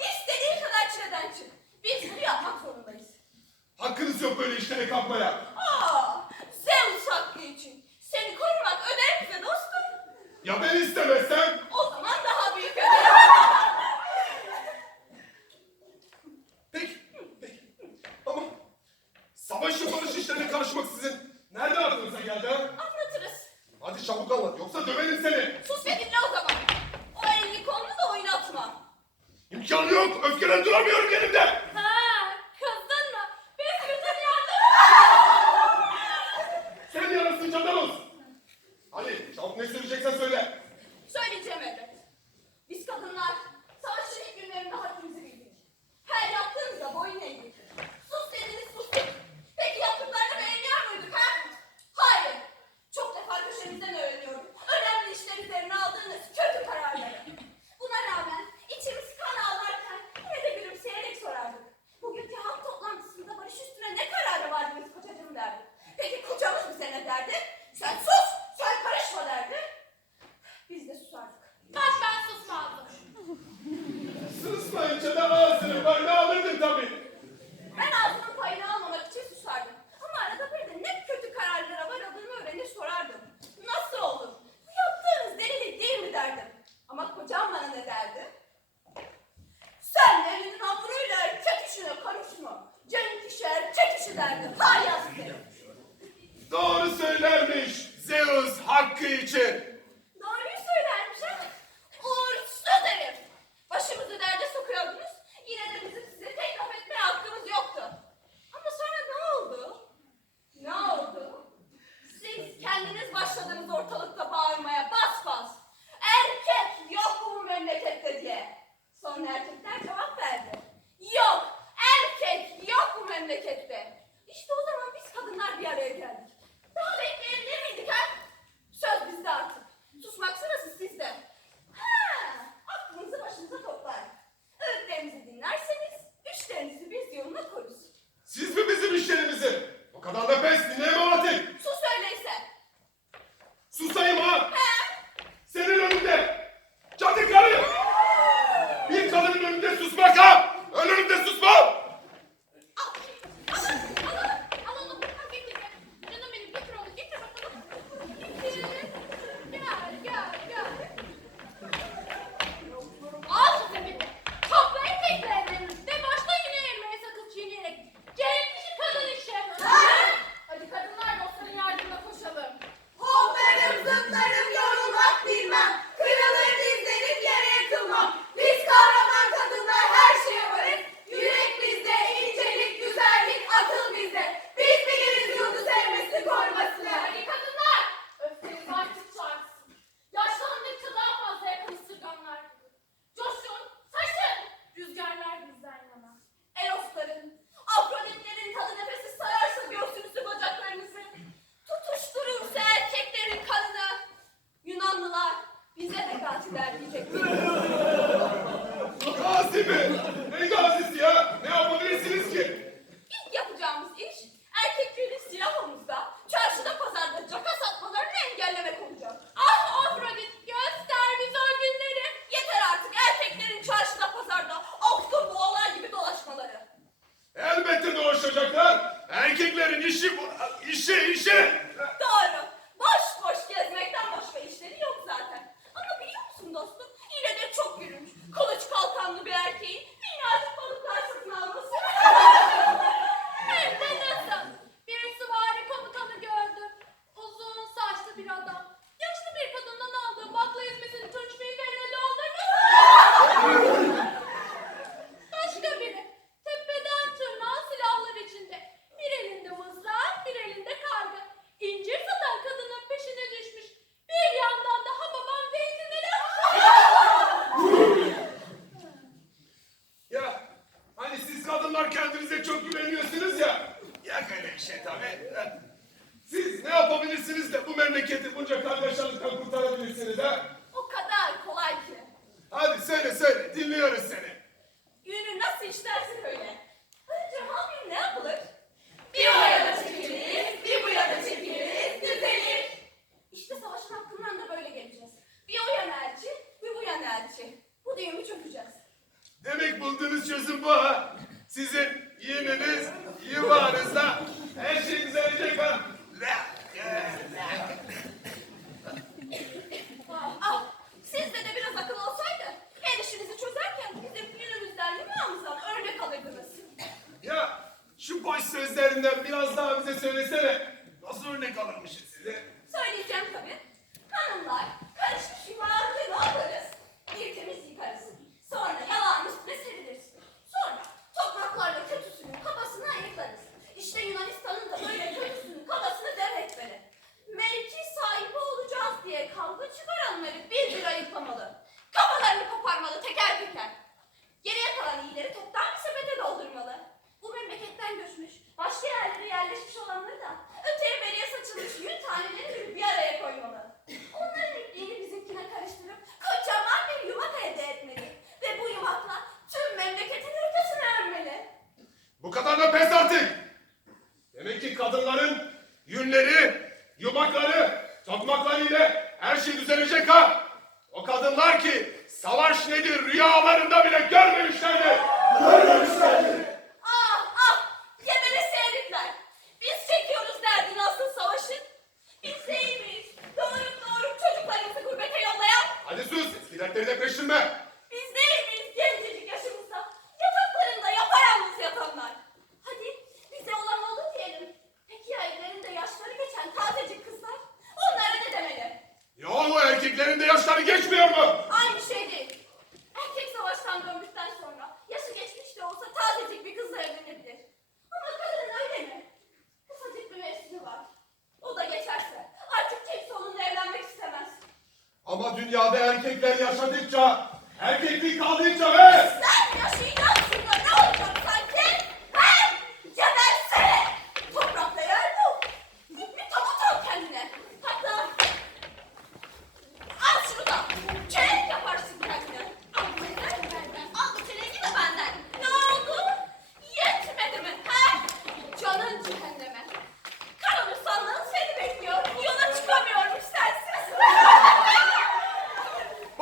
İstediğin kadar çileden çık. Biz bunu yapmak zorundayız. Hakkınız yok böyle işlere kalkmaya. Aa, Zeus hakkı için. Seni korumak ödevimize dostum. Ya ben istemezsem? Çabuk öfkeden duramıyorum yerimde. Ha, kızdın? Biz kızın. Sen yarasın Cadanos. Hadi çabuk ne söyleyeceksen söyle. Söyleyeceğim elbet. Biz kadınlar savaşın ilk günlerinde haklı hakkı için. Doğruyu söylermiş ama uğur söz. Başımızı derde sokuyordunuz. Yine de bizim size teklif etme hakkımız yoktu. Ama sonra ne oldu? Ne oldu? Siz kendiniz başladınız ortalıkta bağırmaya bas bas. Erkek yok bu memlekette diye. Sonra erkekler cevap verdi. Yok erkek yok bu memlekette. İşte o zaman biz kadınlar bir araya geldik. Possible. perişanlıktan kurtarabilirsiniz ha? O kadar kolay ki. Hadi söyle söyle dinliyoruz seni. Günü nasıl işlersin öyle? Ayrıca hamile ne yapılır? Bir oraya da çekiliriz, bir buraya da çekiliriz, düzelir. İşte savaşın hakkından da böyle geleceğiz. Bir o yana elçi, bir bu yana elçi. Bu düğümü çökeceğiz. Demek bulduğunuz çözüm bu ha? Sizin örnek alınmışız size. Söyleyeceğim tabii. misin be? Biz değil miyiz gencecik yaşımızda? Yataklarında yapayalnız yatanlar. Hadi bize olan oldu diyelim. Peki ya evlerinde yaşları geçen tazecik kızlar? Onlara ne demeli? Ya mu erkeklerin de yaşları geçmiyor mu? Aynı şey değil. Erkek savaştan döndükten sonra विद्यार्थी अशा दीक्षा एकेकी काली